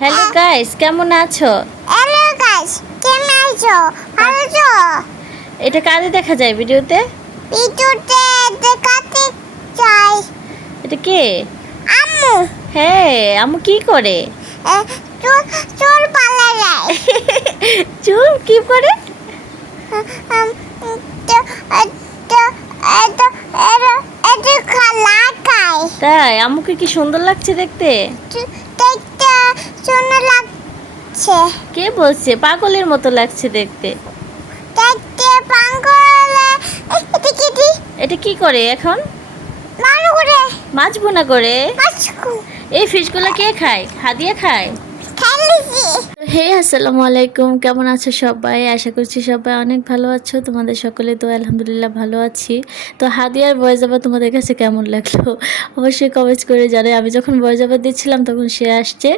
Hello guys কেমন আছো? Hello guys কেমন আছো? ভালো আছো? এটা কারে দেখা যায় ভিডিওতে? ভিডিওতে দেখাতে চাই। এটা কে? আম্মু। হ্যাঁ আম্মু কি করে? চুল চুল পালা যায়। চুল কি করে? তো তো তাই আমুকে কি সুন্দর লাগছে দেখতে সুন্দর লাগছে। কে বলছে? পাগলের মতো লাগছে দেখতে। দেখতে পাগল। এটা কি এটা কি করে এখন? মানু করে মাছ বোনা করে? এই ফিশগুলো কে খায়? হাদিয়া খায়? হে, আসসালামু আলাইকুম। কেমন আছো সবাই? আশা করছি সবাই অনেক ভালো আছো। তোমাদের সকলে তো আলহামদুলিল্লাহ ভালো আছি। তো হাদিয়ার বয়স আবার তোমাদের কাছে কেমন লাগল? অবশ্যই কমেন্ট করে জানাই। আমি যখন বয়স আবার দিচ্ছিলাম, তখন সে আসছে।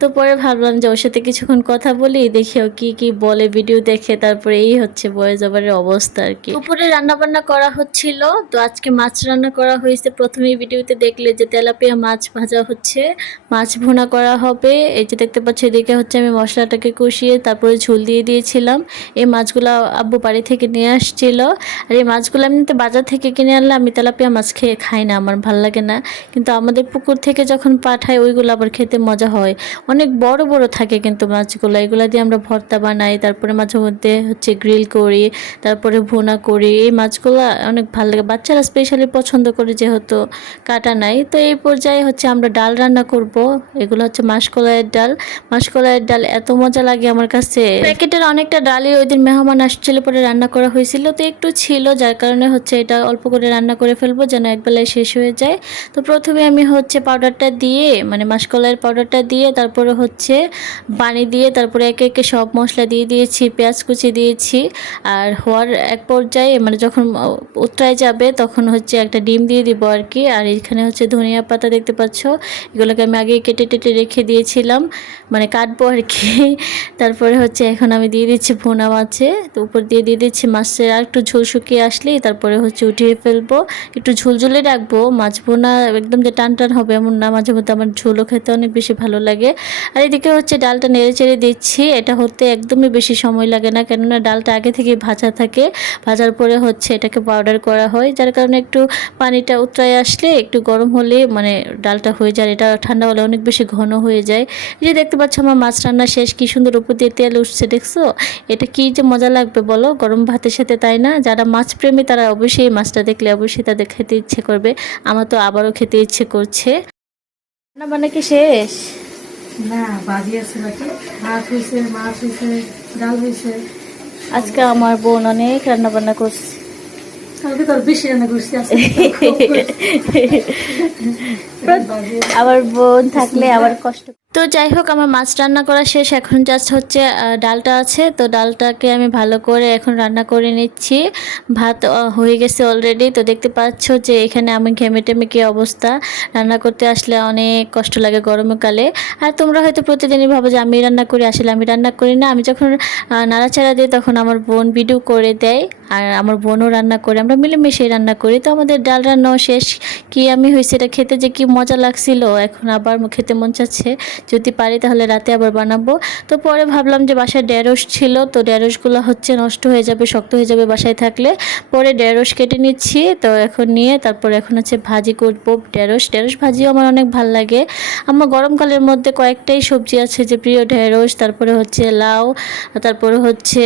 তো পরে ভাবলাম যে ওর সাথে কিছুক্ষণ কথা বলি, দেখি ও কি কি বলে ভিডিও দেখে। তারপরে এই হচ্ছে বয়স আবারের অবস্থা আর কি। উপরে রান্না বান্না করা হচ্ছিল। তো আজকে মাছ রান্না করা হয়েছে। প্রথমেই ভিডিওতে দেখলে যে তেলাপিয়া মাছ ভাজা হচ্ছে। মাছ ভোনা করা হবে। এই যে দেখতে পাচ্ছি এদিকে হচ্ছে আমি মশলাটাকে কষিয়ে তারপরে ঝোল দিয়ে দিয়েছিলাম। এই মাছগুলো আব্বু বাড়ি থেকে নিয়ে আসছিল। আর এই মাছগুলো আমি তো বাজার থেকে কিনে আনলে আমি তেলাপিয়া মাছ খেয়ে খাই না, আমার ভালো লাগে না। কিন্তু আমাদের পুকুর থেকে যখন পাঠায়, ওইগুলো আবার খেতে মজা হয়। অনেক বড় বড় থাকে কিন্তু মাছগুলো। এগুলো দিয়ে আমরা ভর্তা বানাই, তারপরে মাঝে মধ্যে হচ্ছে গ্রিল করি, তারপরে ভুনা করি। এই মাছগুলো অনেক ভালো লাগে। বাচ্চারা স্পেশালি পছন্দ করে যেহেতু কাটা নাই। তো এই পর্যায়ে হচ্ছে আমরা ডাল রান্না করব। এগুলো হচ্ছে মাসকলাইয়ের ডাল। মাসকলাইয়ের ডাল এত মজা লাগে আমার কাছে। প্যাকেটের অনেকটা ডালই ওই দিন মেহমান আসছিল পরে রান্না করা হয়েছিল, তো একটু ছিল, যার কারণে হচ্ছে এটা অল্প করে রান্না করে ফেলব যেন একবেলায় শেষ হয়ে যায়। তো প্রথমে আমি হচ্ছে পাউডারটা দিয়ে মানে মাসকলাইয়ের পাউডারটা দিয়ে, তারপরে হচ্ছে পানি দিয়ে, তারপরে একে একে সব মশলা দিয়ে দিয়েছি, পেঁয়াজ কুচি দিয়েছি, আর হওয়ার এক পর্যায়ে মানে যখন উতরায় যাবে তখন হচ্ছে একটা ডিম দিয়ে দিব আর কি। আর এখানে হচ্ছে ধনিয়া পাতা দেখতে পাচ্ছ, এগুলোকে আমি আগে কেটে টেটে রেখে দিয়েছিলাম। মানে কাটবো আর কি। তারপরে হচ্ছে এখন আমি দিয়ে দিচ্ছি ভুনা মাছে, তো উপর দিয়ে দিয়ে দিচ্ছি মাছের আর একটু ঝোল শুকিয়ে আসলেই তারপরে হচ্ছে উঠিয়ে ফেলব। একটু ঝোলঝোলে রাখব, মাছ ভুনা একদম যে টান টান হবে এমন না, মাঝে মধ্যে আমার ঝোলও খেতে অনেক বেশি ভালো লাগে। আর এদিকে হচ্ছে ডালটা নেড়ে চেড়ে দিচ্ছি, এটা হতে একদমই বেশি সময় লাগে না, কেননা ডালটা আগে থেকে ভাজা থাকে। ভাজার পরে হচ্ছে এটাকে পাউডার করা হয়, যার কারণে একটু পানিটা উতরায় আসলে একটু গরম হলে মানে ডালটা হয়ে যায় এটা ঠান্ডা হলে অনেক বেশি ঘন হয়ে যায়। যে দেখতে পাচ্ছ আমার মাছ রান্না শেষ? কি সুন্দর উপর দিয়ে তেল উঠছে দেখছ? এটা কি যে মজা লাগবে বলো? গরম ভাতের সাথে তাই না? যারা মাছ প্রেমী তারা অবশ্যই এই মাছটা দেখলে অবশ্যই তাদের খেতে ইচ্ছে করবে। আমার তো আবারও খেতে ইচ্ছে করছে। রান্না বান্না কি শেষ? না বাজি আছে নাকি? ভাত হয়েছে মাছ হয়েছে ডাল হয়েছে আজকে আমার বোন অনেক রান্না বান্না করছে। আবার বোন থাকলে আবার কষ্ট তো যাই হোক আমার মাছ রান্না করা শেষ। এখন জাস্ট হচ্ছে ডালটা আছে। তো ডালটাকে আমি ভালো করে এখন রান্না করে নিচ্ছি। ভাত হয়ে গেছে অলরেডি তো দেখতে পাচ্ছ যে এখানে আমি ঘেমে টেমে কী অবস্থা। রান্না করতে আসলে অনেক কষ্ট লাগে গরমকালে। আর তোমরা হয়তো প্রতিদিনই ভাবো যে আমি রান্না করি, আসলে আমি রান্না করি না। আমি যখন নাড়াচাড়া দিই তখন আমার বোন ভিডিও করে দেয়। আর আমার বোনও রান্না করে, আমরা মিলেমিশে রান্না করি। তো আমাদের ডাল রান্নাও শেষ। কি আমি হয়েছে, এটা খেতে যে কি মজা লাগছিল? এখন আবার খেতে মন চাচ্ছে। যদি পারি তাহলে রাতে আবার বানাবো। তো পরে ভাবলাম যে বাসায় ঢেঁড়স ছিল, তো ঢেঁড়সগুলো হচ্ছে নষ্ট হয়ে যাবে, শক্ত হয়ে যাবে বাসায় থাকলে। পরে ঢেঁড়স কেটে নিচ্ছি, তো এখন নিয়ে তারপর এখন হচ্ছে ভাজি করব ঢেঁড়স। ঢেঁড়স ভাজিও আমার অনেক ভালো লাগে। আমার গরমকালের মধ্যে কয়েকটাই সবজি আছে যে প্রিয় ঢেঁড়স, তারপরে হচ্ছে লাউ, তারপরে হচ্ছে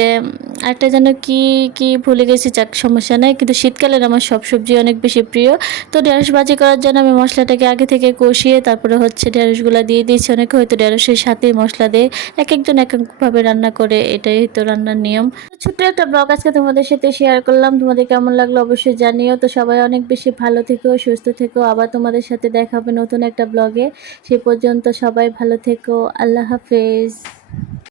একটা যেন কি কি ভুলে গেছি, যাক সমস্যা নেই। কিন্তু শীতকালের আমার সব সবজি অনেক বেশি প্রিয়। তো ঢেঁড়স ভাজি করার জন্য আমি মশলাটাকে আগে থেকে কষিয়ে তারপরে হচ্ছে ঢেঁড়সগুলো দিয়ে দিয়েছি, অনেকে হয়তো ঢেঁড়সের সাথে মশলা দেয় এক একজন এক একভাবে রান্না করে, এটাই হয়তো রান্নার নিয়ম। ছোট্ট একটা ব্লগ আজকে তোমাদের সাথে শেয়ার করলাম। তোমাদের কেমন লাগল অবশ্যই জানিও। তো সবাই অনেক বেশি ভালো থেকো, সুস্থ থেকো। আবার তোমাদের সাথে দেখা হবে নতুন একটা ব্লগে সে পর্যন্ত সবাই ভালো থেকো। আল্লাহ হাফেজ।